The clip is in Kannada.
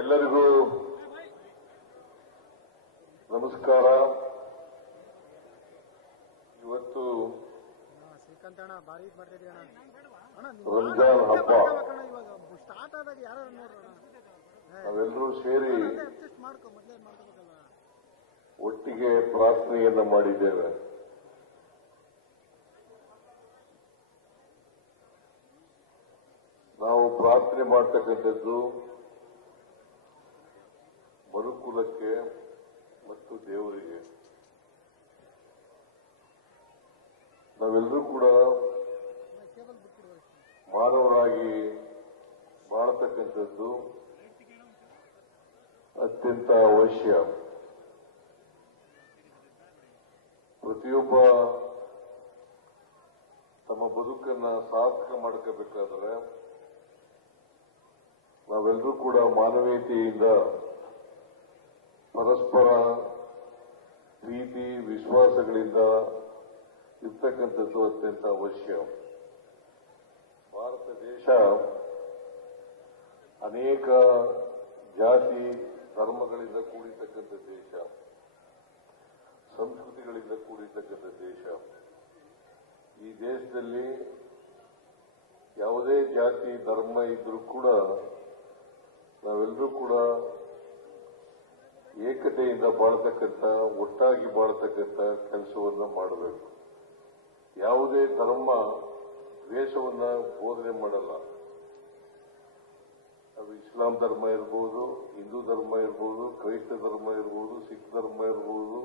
ಎಲ್ಲರಿಗೂ ನಮಸ್ಕಾರ. ಇವತ್ತು ರಂಜಾನ್ ಹಬ್ಬ. ನಾವೆಲ್ಲರೂ ಸೇರಿ ಒಟ್ಟಿಗೆ ಪ್ರಾರ್ಥನೆಯನ್ನ ಮಾಡಿದ್ದೇವೆ. ನಾವು ಪ್ರಾರ್ಥನೆ ಮಾಡ್ತಕ್ಕಂಥದ್ದು ಮನುಕುಲಕ್ಕೆ ಮತ್ತು ದೇವರಿಗೆ. ನಾವೆಲ್ಲರೂ ಕೂಡ ಮಾನವರಾಗಿ ಬಾಳತಕ್ಕಂಥದ್ದು ಅತ್ಯಂತ ಅವಶ್ಯ. ಪ್ರತಿಯೊಬ್ಬ ತಮ್ಮ ಬದುಕನ್ನ ಸಾರ್ಥಕ ಮಾಡ್ಕೋಬೇಕಾದ್ರೆ ನಾವೆಲ್ಲರೂ ಕೂಡ ಮಾನವೀಯತೆಯಿಂದ ಪರಸ್ಪರ ಪ್ರೀತಿ ವಿಶ್ವಾಸಗಳಿಂದ ಇರ್ತಕ್ಕಂಥದ್ದು ಅತ್ಯಂತ ಅವಶ್ಯ. ಭಾರತ ದೇಶ ಅನೇಕ ಜಾತಿ ಧರ್ಮಗಳಿಂದ ಕೂಡಿರ್ತಕ್ಕಂಥ ದೇಶ, ಸಂಸ್ಕೃತಿಗಳಿಂದ ಕೂಡಿರ್ತಕ್ಕಂಥ ದೇಶ. ಈ ದೇಶದಲ್ಲಿ ಯಾವುದೇ ಜಾತಿ ಧರ್ಮ ಇದ್ರೂ ಕೂಡ ನಾವೆಲ್ಲರೂ ಕೂಡ ಏಕತೆಯಿಂದ ಬಾಳ್ತಕ್ಕಂಥ, ಒಟ್ಟಾಗಿ ಬಾಳ್ತಕ್ಕಂಥ ಕೆಲಸವನ್ನ ಮಾಡಬೇಕು. ಯಾವುದೇ ಧರ್ಮ ದ್ವೇಷವನ್ನ ಬೋಧನೆ ಮಾಡಲ್ಲ. ಅದು ಇಸ್ಲಾಂ ಧರ್ಮ ಇರ್ಬೋದು, ಹಿಂದೂ ಧರ್ಮ ಇರ್ಬೋದು, ಕ್ರೈಸ್ತ ಧರ್ಮ ಇರ್ಬೋದು, ಸಿಖ್ ಧರ್ಮ ಇರ್ಬೋದು,